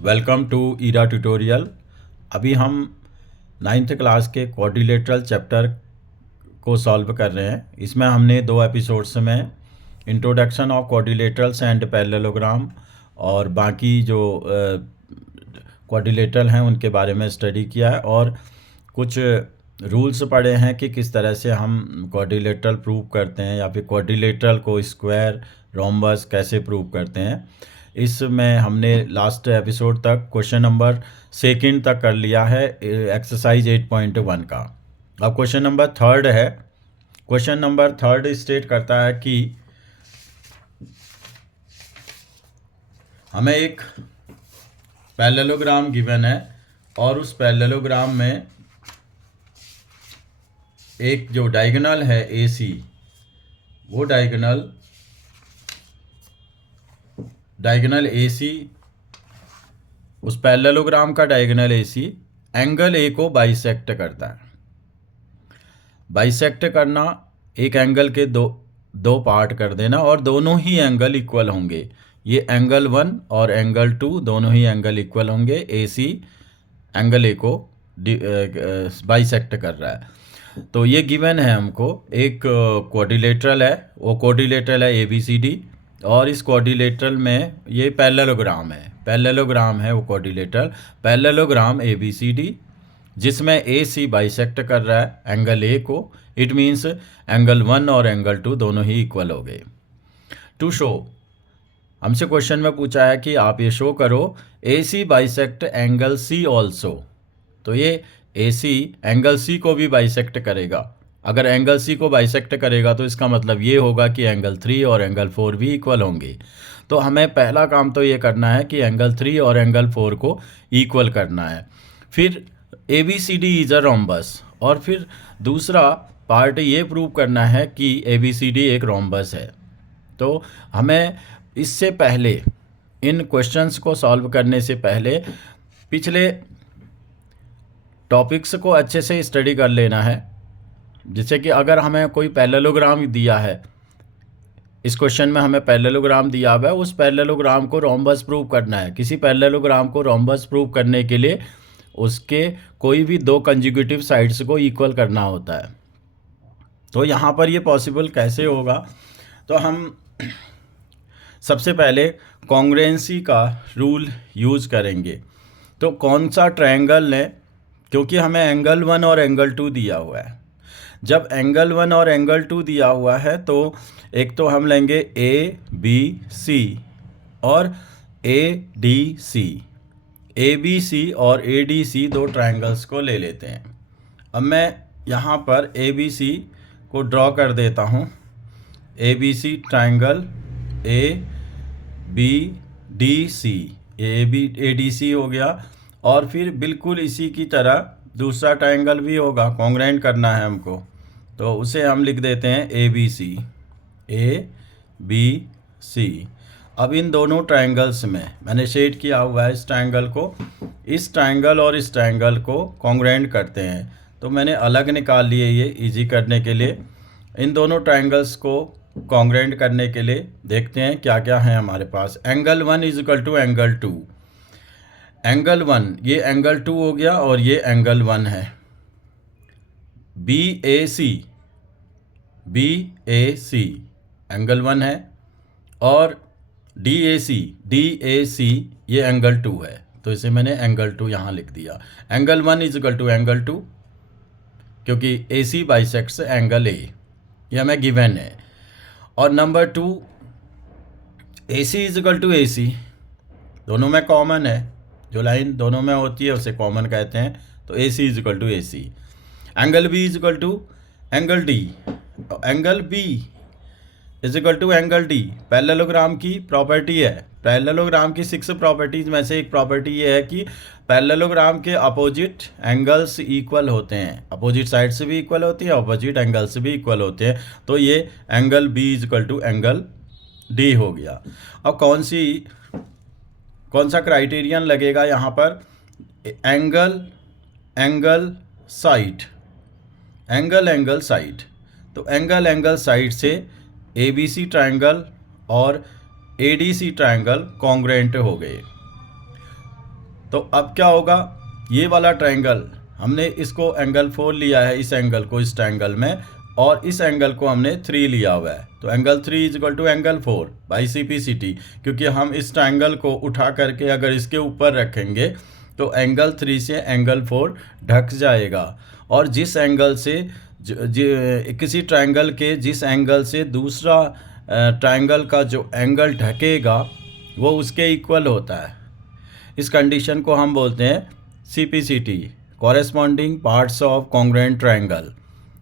Welcome to Ira tutorial. अभी हम ninth class के क्वाड्रिलेटरल चैप्टर को सॉल्व कर रहे हैं। इसमें हमने 2 एपिसोड्स में introduction of quadrilaterals and parallelogram और बाकी जो क्वाड्रिलेटरल हैं उनके बारे में स्टडी किया है और कुछ रूल्स पढ़े हैं कि किस तरह से हम क्वाड्रिलेटरल प्रूव करते हैं या फिर क्वाड्रिलेटरल को स्क्वायर रोम्बस कैसे प्रूव करते हैं। इसमें हमने लास्ट एपिसोड तक क्वेश्चन नंबर 2 तक कर लिया है एक्सरसाइज 8.1 का। अब क्वेश्चन नंबर 3 है। क्वेश्चन नंबर 3 स्टेट करता है कि हमें एक पैरेललोग्राम गिवन है और उस पैरेललोग्राम में एक जो डायगोनल है AC, वो डायगोनल AC, उस पैरेललोग्राम का डायगोनल AC एंगल A को बाइसेक्ट करता है। बाइसेक्ट करना, एक एंगल के दो पार्ट कर देना और दोनों ही एंगल इक्वल होंगे। ये एंगल 1 और एंगल 2 दोनों ही एंगल इक्वल होंगे। AC एंगल A को बाइसेक्ट कर रहा है। तो ये गिवन है हमको। एक क्वाड्रिलेटरल है, वो क्वाड्रिलेटरल है ABCD और इस क्वाड्रिलेटरल में ये पैरेललोग्राम है वो क्वाड्रिलेटरल पैरेललोग्राम ABCD जिसमें AC बाइसेक्ट कर रहा है एंगल A को। इट मीन्स एंगल 1 और एंगल 2 दोनों ही इक्वल हो गए। टू शो, हमसे क्वेश्चन में पूछा है कि आप ये शो करो AC bisect angle C also. तो ये AC एंगल C को भी बाइसेक्ट करेगा। अगर एंगल C को बाइसेक्ट करेगा तो इसका मतलब ये होगा कि एंगल 3 और एंगल 4 भी इक्वल होंगे। तो हमें पहला काम तो ये करना है कि एंगल 3 और एंगल 4 को इक्वल करना है। फिर ABCD इज अ रोम्बस, और फिर दूसरा पार्ट ये प्रूव करना है कि ABCD एक रोम्बस है। तो हमें इससे पहले, इन क्वेश्चंस को सॉल्व करने से पहले, पिछले टॉपिक्स को अच्छे से स्टडी कर लेना है। जैसे कि अगर हमें कोई पैरेललोग्राम दिया है, इस क्वेश्चन में हमें पैरेललोग्राम दिया हुआ है, उस पैरेललोग्राम को रोम्बस प्रूव करना है। किसी पैरेललोग्राम को रोम्बस प्रूव करने के लिए उसके कोई भी 2 कंजिक्यूटिव साइड्स को इक्वल करना होता है। तो यहाँ पर ये पॉसिबल कैसे होगा? तो हम सबसे पहले कॉन्ग्रुएंसी का रूल यूज़ करेंगे। तो कौन सा ट्रायंगल लें, क्योंकि हमें एंगल 1 और एंगल 2 दिया हुआ है। जब एंगल 1 और एंगल 2 दिया हुआ है तो एक तो हम लेंगे ABC और ADC। ABC और ADC 2 ट्रायंगल्स को ले लेते हैं। अब मैं यहाँ पर ABC को ड्रॉ कर देता हूँ। ABC ट्रायंगल ABDC, ADC हो गया। और फिर बिल्कुल इसी की तरह दूसरा ट्रायंगल भी होगा, कॉन्ग्रुएंट करना है हमको, तो उसे हम लिख देते हैं ABC। अब इन दोनों ट्रायंगल्स में मैंने शेड किया हुआ है इस ट्रायंगल को, इस ट्रायंगल और इस ट्रायंगल को कॉन्ग्रुएंट करते हैं। तो मैंने अलग निकाल लिए ये इजी करने के लिए। इन दोनों ट्रायंगल्स को कॉन्ग्रुएंट करने के लिए देखते हैं क्या क्या है हमारे पास। Angle 1 is equal to angle 2। Angle 1 ये एंगल 2 हो गया और ये एंगल 1 है। BAC एंगल 1 है और DAC ये एंगल 2 है। तो इसे मैंने एंगल 2 यहाँ लिख दिया। Angle 1 is equal to angle 2 क्योंकि AC बाइसेक्ट्स एंगल A, ये हमें गिवन है। और number 2 AC is equal to AC, दोनों में कॉमन है, जो लाइन दोनों में होती है उसे कॉमन कहते हैं। तो AC is equal to AC। Angle B is equal to angle D, angle B is equal to angle D parallelogram की प्रॉपर्टी है। पैरेललोग्राम की 6 प्रॉपर्टीज में से एक प्रॉपर्टी ये है कि पैरेललोग्राम के अपोजिट एंगल्स इक्वल होते हैं, अपोजिट साइड से भी इक्वल होती है, अपोजिट एंगल से भी इक्वल होते हैं। तो ये angle B is equal to angle D हो गया। अब कौन सा क्राइटेरियन लगेगा यहाँ पर? Angle side. तो एंगल साइड से ABC ट्रायंगल और ADC ट्रायंगल कॉन्ग्रुएंट हो गए। तो अब क्या होगा, ये वाला ट्रायंगल हमने इसको एंगल 4 लिया है, इस एंगल को इस ट्रायंगल में, और इस एंगल को हमने 3 लिया हुआ है। तो angle 3 is equal to angle 4 बाई CPCT, क्योंकि हम इस ट्रायंगल को उठा करके अगर इसके ऊपर रखेंगे तो एंगल 3 से एंगल 4 ढक जाएगा। और जिस एंगल से किसी ट्रायंगल के जिस एंगल से दूसरा ट्रायंगल का जो एंगल ढकेगा वो उसके इक्वल होता है। इस कंडीशन को हम बोलते हैं CPCT, corresponding parts of congruent triangle.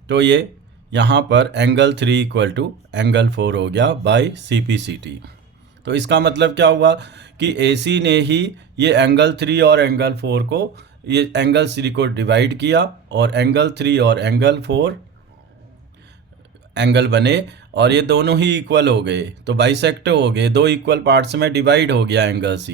तो ये यहाँ पर एंगल 3 इक्वल टू एंगल 4 हो गया बाई CPCT। तो इसका मतलब क्या हुआ कि AC ने ही ये एंगल 3 और एंगल 4 को, ये एंगल 3 को डिवाइड किया और एंगल 3 और एंगल 4 एंगल बने और ये दोनों ही इक्वल हो गए, तो बाइसेक्ट हो गए, 2 इक्वल पार्ट्स में डिवाइड हो गया angle C।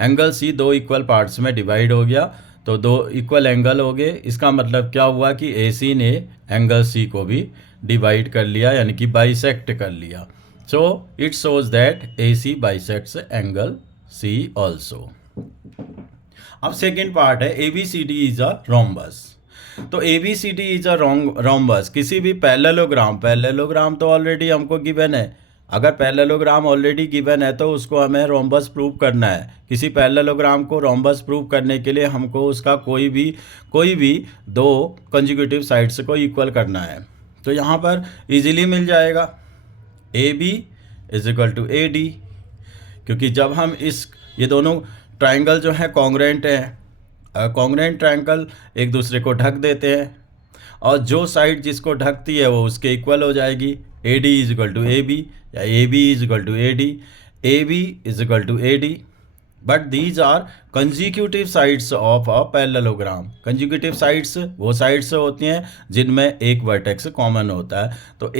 Angle C 2 equal parts में डिवाइड हो गया तो 2 इक्वल एंगल हो गए। इसका मतलब क्या हुआ कि AC ने एंगल C को भी डिवाइड कर लिया, यानी कि बाइसेक्ट कर लिया। So it shows that AC bisects angle C also. अब सेकेंड पार्ट है ABCD इज अ रोम्बस। तो ABCD इज अ रोम्बस किसी भी पैरेललोग्राम तो ऑलरेडी हमको गिवन है। अगर पैरेललोग्राम ऑलरेडी गिवन है तो उसको हमें रोम्बस प्रूव करना है। किसी पैरेललोग्राम को रोम्बस प्रूव करने के लिए हमको उसका कोई भी 2 कंसेक्यूटिव साइड्स को इक्वल करना है। तो यहाँ पर इजीली मिल जाएगा AB is equal to AD, क्योंकि जब हम ये दोनों ट्रायंगल जो है कॉन्ग्रुएंट है, कॉन्ग्रुएंट ट्रायंगल एक दूसरे को ढक देते हैं और जो साइड जिसको ढकती है वो उसके इक्वल हो जाएगी। AD is equal to AB या AB is equal to AD, AB is equal to AD, but these are consecutive sides of a parallelogram. Consecutive sides वो साइड्स होती हैं जिनमें एक वर्टेक्स कॉमन होता है। तो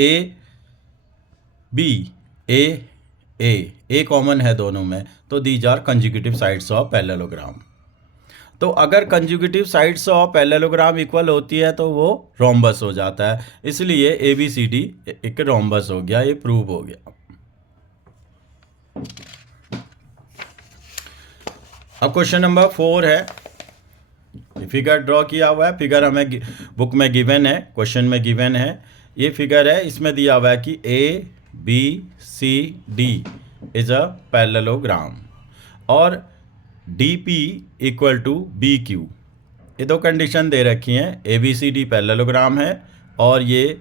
A कॉमन है दोनों में, तो these are consecutive sides of parallelogram. तो अगर consecutive sides of parallelogram equal होती है तो वो रोम्बस हो जाता है, इसलिए ABCD एक रोम्बस हो गया, ये प्रूव हो गया। अब क्वेश्चन नंबर 4 है, फिगर ड्रॉ किया हुआ है। फिगर हमें बुक में गिवन है, क्वेश्चन में गिवन है। ये फिगर है, इसमें दिया हुआ है कि ABCD इज अ पैरेललोग्राम और DP इक्वल टू BQ। ये 2 कंडीशन दे रखी हैं। ABCD पैरेललोग्राम है और ये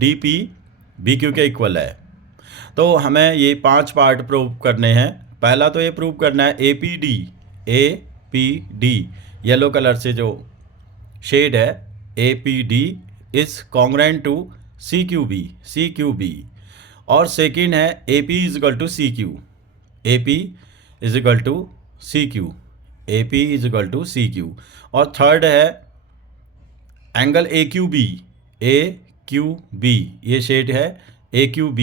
DP BQ के इक्वल है। तो हमें ये 5 पार्ट प्रूव करने हैं। पहला तो ये प्रूव करना है APD येलो कलर से जो शेड है, APD is congruent to CQB। और सेकंड है AP is equal to CQ, AP is equal to CQ। और थर्ड है एंगल AQB, ये शेड है, AQB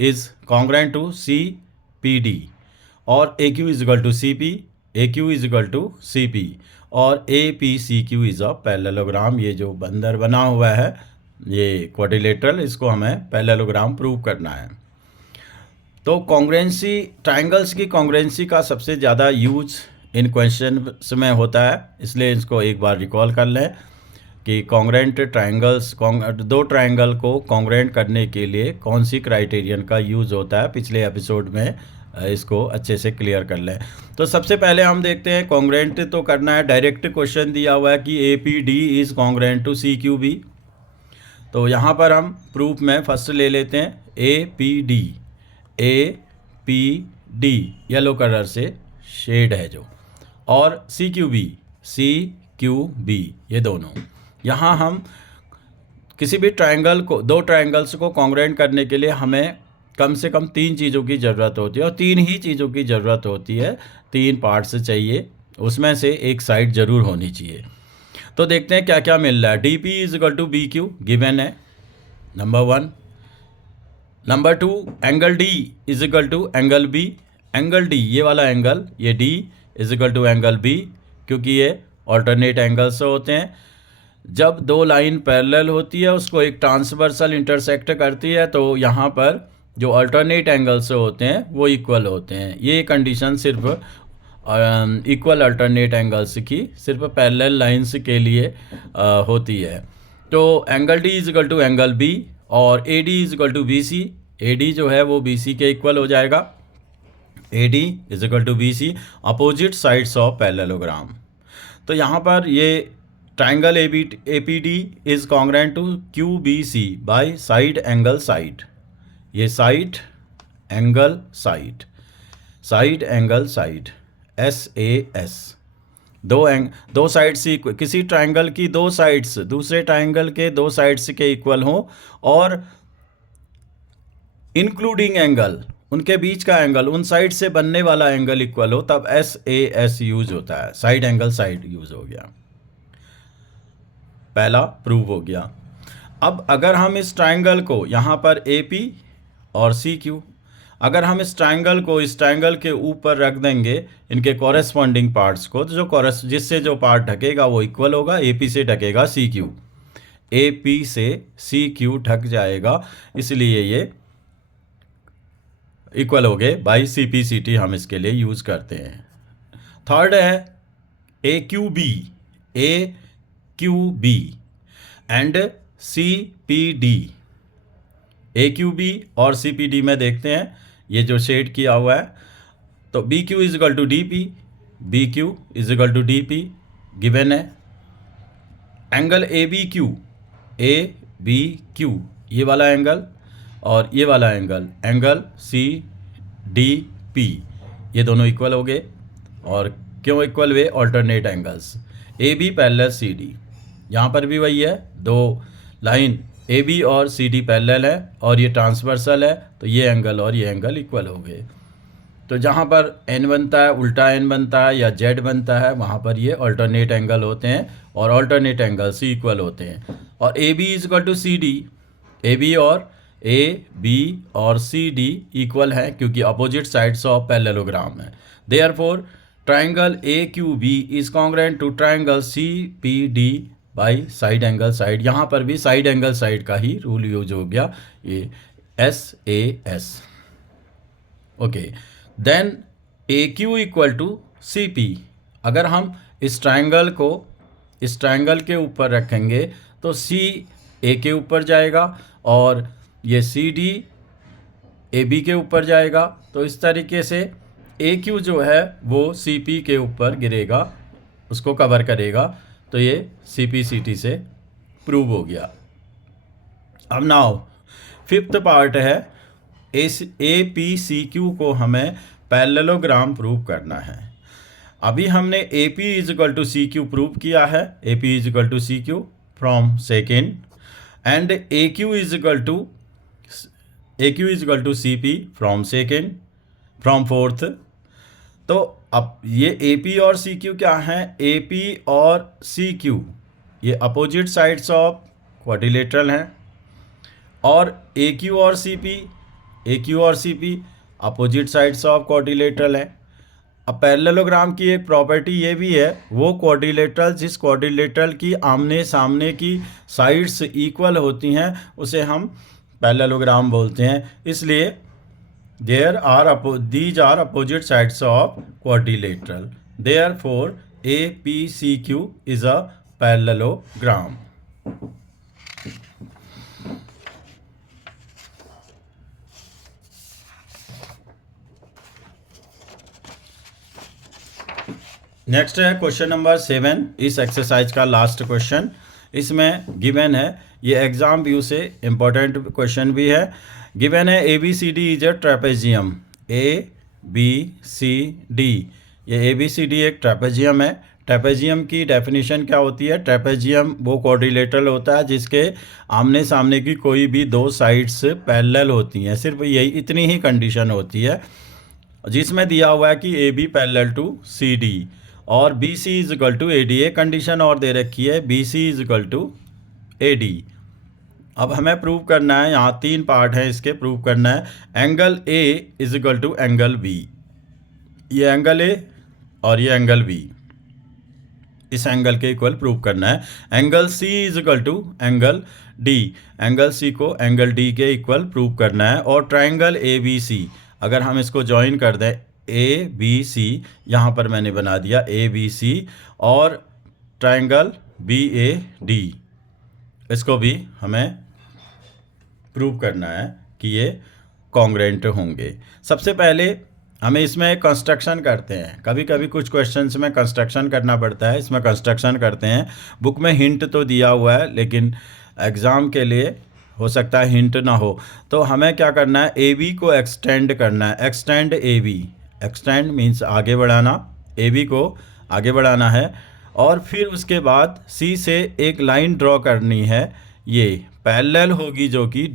is congruent to CPD और AQ is equal to CP और APCQ is a parallelogram. ये जो बंदर बना हुआ है ये क्वाड्रिलेटरल, इसको हमें पैरेललोग्राम प्रूव करना है। तो कॉन्ग्रुएंसी, ट्रायंगल्स की कॉन्ग्रुएंसी का सबसे ज़्यादा यूज इन क्वेश्चन में होता है, इसलिए इसको एक बार रिकॉल कर लें कि कॉन्ग्रुएंट ट्रायंगल्स, 2 ट्रायंगल को कॉन्ग्रुएंट करने के लिए कौन सी क्राइटेरियन का यूज़ होता है। पिछले एपिसोड में इसको अच्छे से क्लियर कर लें। तो सबसे पहले हम देखते हैं कॉन्ग्रुएंट तो करना है। डायरेक्ट क्वेश्चन दिया हुआ है कि APD is congruent to CQB। तो यहाँ पर हम प्रूफ में फर्स्ट ले लेते हैं APD येलो कलर से शेड है जो, और CQB ये दोनों। यहाँ हम किसी भी ट्रायंगल को, 2 ट्रायंगल्स को कॉन्ग्रुएंट करने के लिए हमें कम से कम 3 चीज़ों की ज़रूरत होती है और 3 ही चीज़ों की ज़रूरत होती है। 3 पार्ट्स चाहिए, उसमें से एक साइड ज़रूर होनी चाहिए। तो देखते हैं क्या क्या मिल रहा है। DP is equal to BQ given है, number 1। Number 2 angle D is equal to angle B। Angle D ये वाला एंगल, ये D is equal to angle B, क्योंकि ये ऑल्टरनेट एंगल्स होते हैं। जब 2 लाइन पैरेलल होती है उसको एक ट्रांसवर्सल इंटरसेक्ट करती है तो यहाँ पर जो अल्टरनेट एंगल्स होते हैं वो इक्वल होते हैं। ये कंडीशन सिर्फ इक्वल अल्टरनेट एंगल्स की सिर्फ पैरेलल लाइंस के लिए होती है। तो angle D is equal to angle B और A D is equal to B C. A D जो है वो बी सी के इक्वल हो जाएगा। A D is equal to B C, opposite sides of parallelogram. तो यहाँ पर ये triangle A P D is congruent to Q B C by side angle side. ये side angle side, side angle side, S A S. दो sides किसी triangle की दो sides दूसरे ट्राइंगल के दो साइड्स के इक्वल हो और इंक्लूडिंग एंगल, उनके बीच का एंगल, उन साइड से बनने वाला एंगल इक्वल हो, तब एस ए एस यूज होता है। साइड एंगल साइड यूज हो गया, पहला प्रूव हो गया। अब अगर हम इस ट्राइंगल को यहाँ पर ए पी और सी क्यू, अगर हम इस ट्राइंगल को इस ट्राइंगल के ऊपर रख देंगे इनके कॉरेस्पॉन्डिंग पार्ट्स को, तो जिससे जो पार्ट ढकेगा वो इक्वल होगा। ए पी से ढकेगा सी क्यू, ए पी से सी क्यू ढक जाएगा, इसलिए ये इक्वल हो गए by C P C T, हम इसके लिए यूज करते हैं। थर्ड है A Q B, A Q B and C P D. A Q B और सी पी डी में देखते हैं ये जो शेड किया हुआ है, तो B Q is equal to D P, B Q is equal to D P given है। Angle A B Q, A B Q ये वाला एंगल और ये वाला angle, angle C D P, ये दोनों इक्वल हो गए। और क्यों इक्वल हुए? Alternate angles, A B parallel C D. यहाँ पर भी वही है, दो लाइन ए बी और सी डी पैरेलल है और ये ट्रांसवर्सल है, तो ये एंगल और ये एंगल इक्वल हो गए। तो जहाँ पर एन बनता है, उल्टा एन बनता है या जेड बनता है, वहाँ पर ये ऑल्टरनेट एंगल होते हैं और ऑल्टरनेट एंगल सी इक्वल होते हैं। और A B is equal to C D, A B और ए बी और सी डी इक्वल है क्योंकि अपोजिट साइड्स ऑफ पैरेललोग्राम है। Therefore triangle A Q B is congruent to triangle C P D by side angle side. यहाँ पर भी side angle side का ही rule use हो गया, ये S A S. Okay, then A Q equal to C P. अगर हम इस ट्राइंगल को इस ट्राइंगल के ऊपर रखेंगे तो सी ए के ऊपर जाएगा और ये सी डी ए बी के ऊपर जाएगा। तो इस तरीके से ए क्यू जो है वो सी पी के ऊपर गिरेगा, उसको कवर करेगा। तो ये सी पी सी टी से प्रूव हो गया। अब नाउ फिफ्थ पार्ट है, ए पी सी क्यू को हमें पैरेललोग्राम प्रूव करना है। अभी हमने A P is equal to C Q prove किया है, A P is equal to C Q from second, and A Q is equal to C P from second, from fourth. तो अब ये ए P और सी क्यू क्या हैं? A P और C Q ये अपोजिट साइड्स ऑफ क्वाड्रिलेटरल हैं, और ए क्यू और C P opposite sides of quadrilateral हैं। अब पैरेललोग्राम की एक प्रॉपर्टी ये भी है, वो क्वाड्रिलेटरल जिस क्वाड्रिलेटरल की आमने सामने की साइड्स इक्वल होती हैं उसे हम पैरेललोग्राम बोलते हैं। इसलिए these are opposite sides of quadrilateral. Therefore, APCQ is a parallelogram. Next है क्वेश्चन नंबर 7, इस एक्सरसाइज का लास्ट क्वेश्चन। इसमें गिवन है, ये एग्जाम व्यू से इम्पोर्टेंट क्वेश्चन भी है। गिवन है A B C D is a trapezium, A B C D. ये ए बी सी डी एक ट्रेपेजियम है। ट्रेपेजियम की डेफिनेशन क्या होती है? ट्रेपेजियम वो क्वाड्रिलेटरल होता है जिसके आमने सामने की कोई भी दो साइड्स पैरेलल होती हैं। सिर्फ यही इतनी ही कंडीशन होती है, जिसमें दिया हुआ है कि A B parallel to C D और B C is equal to A D. एक कंडीशन और दे रखी है, B C is equal to A D. अब हमें प्रूव करना है, यहाँ 3 पार्ट हैं इसके, प्रूव करना है angle A is equal to angle B. ये एंगल ए और ये एंगल बी, इस एंगल के इक्वल प्रूव करना है। Angle C is equal to angle D, angle C को एंगल डी के इक्वल प्रूव करना है। और ट्राइंगल ए बी सी, अगर हम इसको ज्वाइन कर दें ABC, यहाँ पर मैंने बना दिया ABC, और ट्रायंगल BAD, इसको भी हमें प्रूव करना है कि ये कॉन्ग्रुएंट होंगे। सबसे पहले हमें इसमें कंस्ट्रक्शन करते हैं, कभी कभी कुछ क्वेश्चंस में कंस्ट्रक्शन करना पड़ता है, इसमें कंस्ट्रक्शन करते हैं। बुक में हिंट तो दिया हुआ है, लेकिन एग्ज़ाम के लिए हो सकता है हिंट ना हो, तो हमें क्या करना है, AB को एक्सटेंड करना है। एक्सटेंड AB, एक्सटेंड मीन्स आगे बढ़ाना, AB को आगे बढ़ाना है, और फिर उसके बाद C से एक लाइन ड्रॉ करनी है, ये पैरेलल होगी जो कि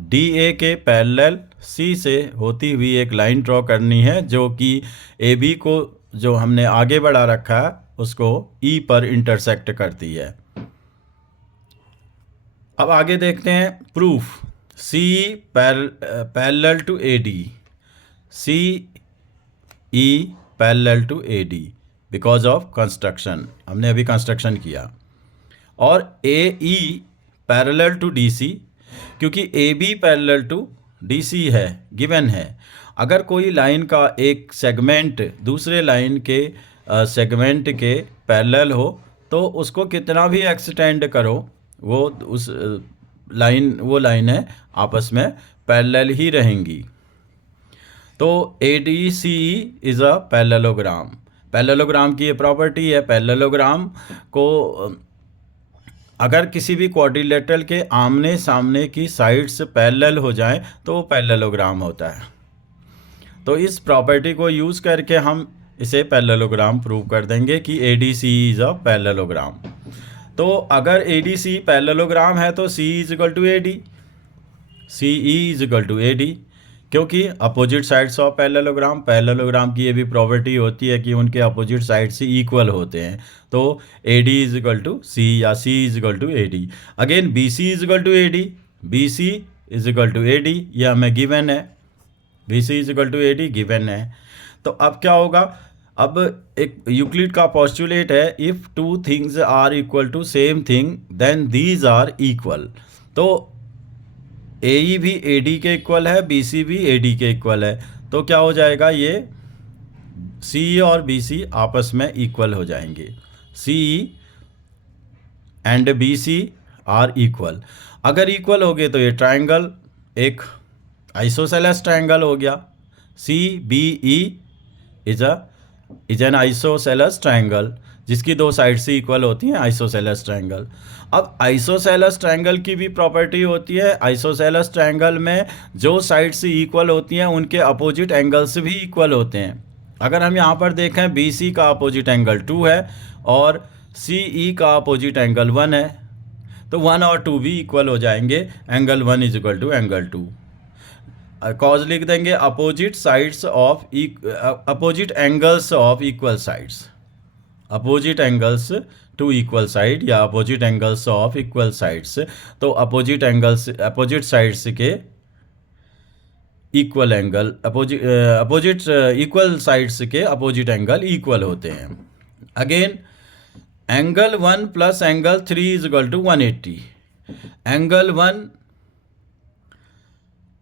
DA के पैरेलल C से होती हुई एक लाइन ड्रॉ करनी है, जो कि AB को जो हमने आगे बढ़ा रखा है उसको E पर इंटरसेक्ट करती है। अब आगे देखते हैं proof. C parallel to AD, CE parallel to AD because of construction, हमने अभी कंस्ट्रक्शन किया। और AE पैरेलल टू DC, क्योंकि AB पैरेलल टू DC है, गिवन है। अगर कोई लाइन का एक सेगमेंट दूसरे लाइन के सेगमेंट के पैरेलल हो तो उसको कितना भी एक्सटेंड करो, वो उस वो लाइनें आपस में पैरेलल ही रहेंगी। तो ADCE is a parallelogram. Parallelogram की ये प्रॉपर्टी है। पैरेललोग्राम को अगर किसी भी क्वाड्रिलेटरल के आमने सामने की साइड्स पैरेलल हो जाएं तो वो पैरेललोग्राम होता है। तो इस प्रॉपर्टी को यूज़ करके हम इसे पैरेललोग्राम प्रूव कर देंगे कि ADCE इज़ अ पैरेललोग्राम। तो अगर ADCE पैरेललोग्राम है तो CE is equal to AD, CE is equal to AD, क्योंकि अपोजिट साइड्स ऑफ पैरेललोग्राम की ये भी प्रॉपर्टी होती है कि उनके अपोजिट साइड से इक्वल होते हैं। तो AD is equal to C या C is equal to AD। Again BC is equal to AD, BC is equal to AD, यह हमें गिवन है। BC is equal to AD given है। तो अब क्या होगा, अब एक यूक्लिड का पोस्टुलेट है, if two things are equal to same thing then these are equal. तो AE भी AD के इक्वल है, BC भी AD के इक्वल है, तो क्या हो जाएगा, ये CE और BC आपस में इक्वल हो जाएंगे। CE and BC are equal. अगर इक्वल हो गए तो ये ट्रायंगल एक आइसोसेलेस ट्रायंगल हो गया। CBE is an isosceles triangle, जिसकी दो साइड से इक्वल होती हैं, आइसोसेलेस ट्रायंगल। अब आइसोसेलेस ट्रायंगल की भी प्रॉपर्टी होती है, आइसोसेलेस ट्रायंगल में जो साइड से इक्वल होती हैं उनके अपोजिट एंगल्स भी इक्वल होते हैं। अगर हम यहाँ पर देखें, BC का अपोजिट एंगल 2 है और CE का अपोजिट एंगल 1 है, तो 1 और 2 भी इक्वल हो जाएंगे। Angle 1 is equal to angle 2। Cause लिख देंगे opposite angles of equal sides, opposite angles to equal side या opposite angles of equal sides. तो अपोजिट साइड्स के equal angle, opposite equal sides के अपोजिट एंगल इक्वल होते हैं। Again angle 1 plus angle 3 is equal to 180। Angle 1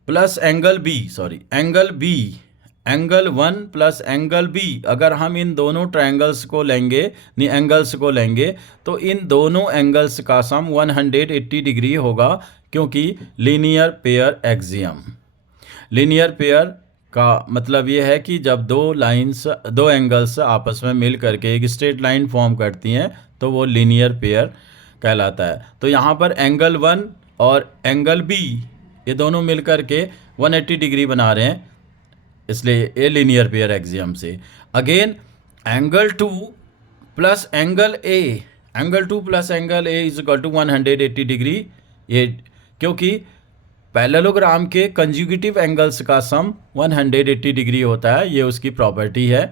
plus angle angle 1 plus angle B, अगर हम इन दोनों triangles को लेंगे, एंगल्स को लेंगे, तो इन दोनों एंगल्स का सम 180 डिग्री होगा, क्योंकि linear pair axiom. Linear pair का मतलब ये है कि जब दो एंगल्स आपस में मिल करके एक स्ट्रेट लाइन फॉर्म करती हैं तो वो लीनियर पेयर कहलाता है। तो यहाँ पर एंगल 1 और एंगल B ये दोनों मिलकर के 180 डिग्री बना रहे हैं, इसलिए ये लीनियर पेयर एक्सियम से। Again angle 2 plus angle A is equal to 180 degree, ये क्योंकि पैरेललोग्राम के कंजुगेटिव एंगल्स का सम 180 डिग्री होता है, ये उसकी प्रॉपर्टी है।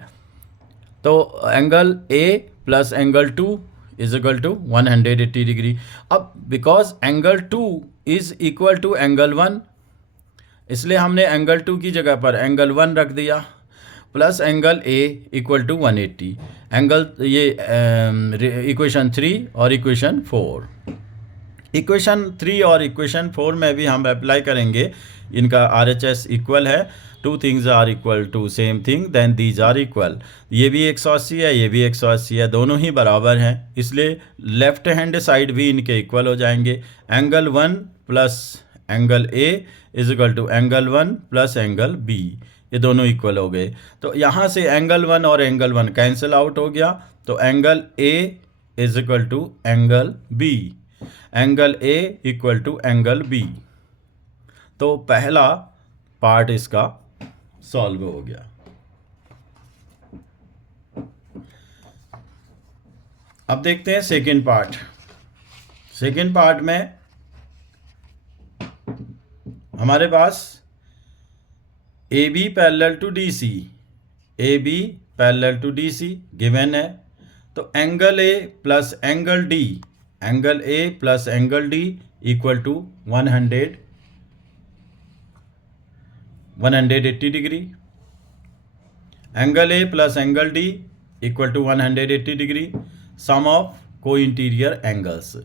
तो angle A plus angle 2 is equal to 180 degree. अब because angle 2 is equal to angle 1, इसलिए हमने एंगल 2 की जगह पर एंगल 1 रख दिया, plus angle A equal to 180। Angle ये इक्वेशन 3 और इक्वेशन 4। इक्वेशन 3 और इक्वेशन 4 में भी हम अप्लाई करेंगे, इनका RHS इक्वल है, two things are equal to same thing then these are equal. ये भी 180 है, ये भी 180 है, दोनों ही बराबर हैं, इसलिए लेफ्ट हैंड साइड भी इनके इक्वल हो जाएंगे। Angle 1 plus angle A is equal to angle 1 plus angle B, ये दोनों इक्वल हो गए। तो यहाँ से एंगल 1 और एंगल 1 कैंसिल आउट हो गया, तो angle A is equal to angle B, angle A equal to angle B। तो पहला पार्ट इसका सॉल्व हो गया। अब देखते हैं सेकेंड पार्ट। सेकेंड पार्ट में हमारे पास AB parallel to DC, AB parallel to DC given है। तो angle A plus angle D, angle A plus angle D equal to 180 degree. Angle A plus angle D equal to 180 degree, sum of को interior angles.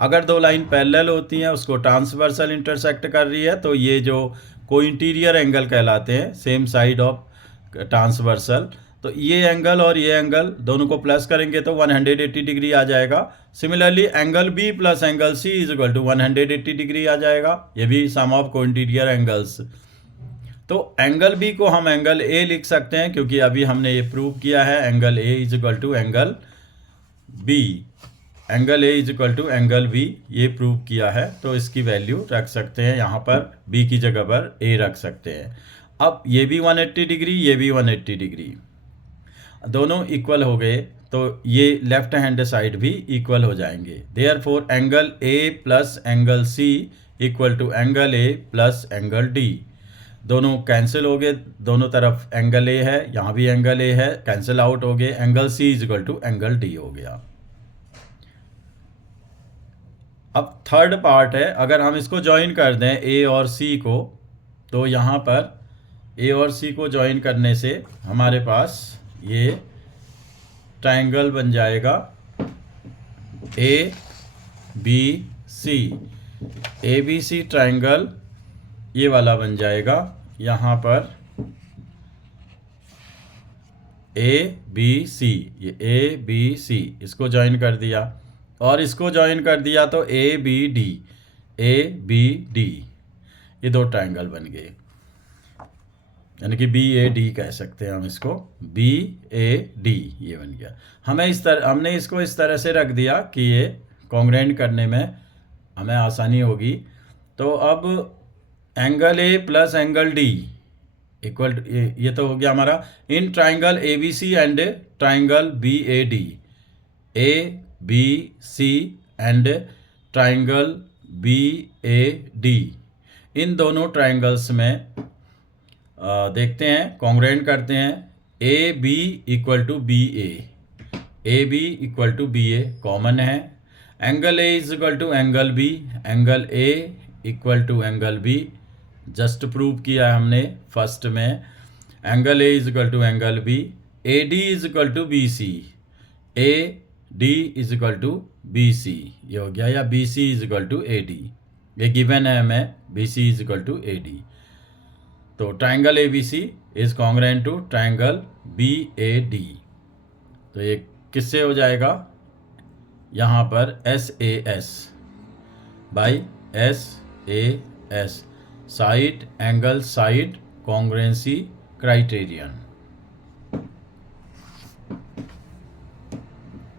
अगर दो line parallel होती हैं, उसको transversal intersect कर रही है, तो ये जो को इंटीरियर एंगल कहलाते हैं, सेम साइड ऑफ ट्रांसवर्सल। तो ये एंगल और ये एंगल दोनों को प्लस करेंगे तो 180 डिग्री आ जाएगा। Similarly angle B plus angle C is equal to 180 degree आ जाएगा, ये भी सम ऑफ को इंटीरियर एंगल्स। तो एंगल B को हम एंगल A लिख सकते हैं, क्योंकि अभी हमने ये प्रूव किया है angle A is equal to angle B, angle A is equal to angle B, ये प्रूव किया है। तो इसकी वैल्यू रख सकते हैं, यहाँ पर B की जगह पर A रख सकते हैं। अब ये भी 180 डिग्री, ये भी 180 डिग्री, दोनों इक्वल हो गए, तो ये लेफ्ट हैंड साइड भी इक्वल हो जाएंगे। Therefore angle A plus angle C equal to angle A plus angle D, दोनों कैंसिल हो गए, दोनों तरफ एंगल A है, यहाँ भी एंगल A है, कैंसिल आउट हो गए, angle C is equal to angle D हो गया। अब थर्ड पार्ट है, अगर हम इसको ज्वाइन कर दें A और C को, तो यहाँ पर A और C को ज्वाइन करने से हमारे पास ये ट्रायंगल बन जाएगा ABC, ABC ट्रायंगल ये वाला बन जाएगा। यहाँ पर ABC, ये ABC, इसको ज्वाइन कर दिया और इसको ज्वाइन कर दिया, तो ABD, ABD, ये दो ट्रायंगल बन गए, यानी कि BAD कह सकते हैं हम इसको, BAD ये बन गया। हमने इसको इस तरह से रख दिया कि ये कॉन्ग्रुएंट करने में हमें आसानी होगी। तो अब angle A plus angle D equal to, ये तो हो गया हमारा in triangle ABC and triangle BAD, ABC and triangle BAD, इन दोनों ट्राइंगल्स में देखते हैं, कॉन्ग्रुएंट करते हैं। AB equal to BA, AB equal to BA common है। Angle A is equal to angle B, angle A equal to angle B, just prove किया है हमने फर्स्ट में। Angle A is equal to angle B, AD is equal to BC, AD is equal to BC, ये हो गया, या BC is equal to AD, ये given है हमें, BC is equal to AD। तो triangle ABC is congruent to triangle BAD, तो ये किससे हो जाएगा, यहाँ पर SAS by SAS, side angle side congruency criterion.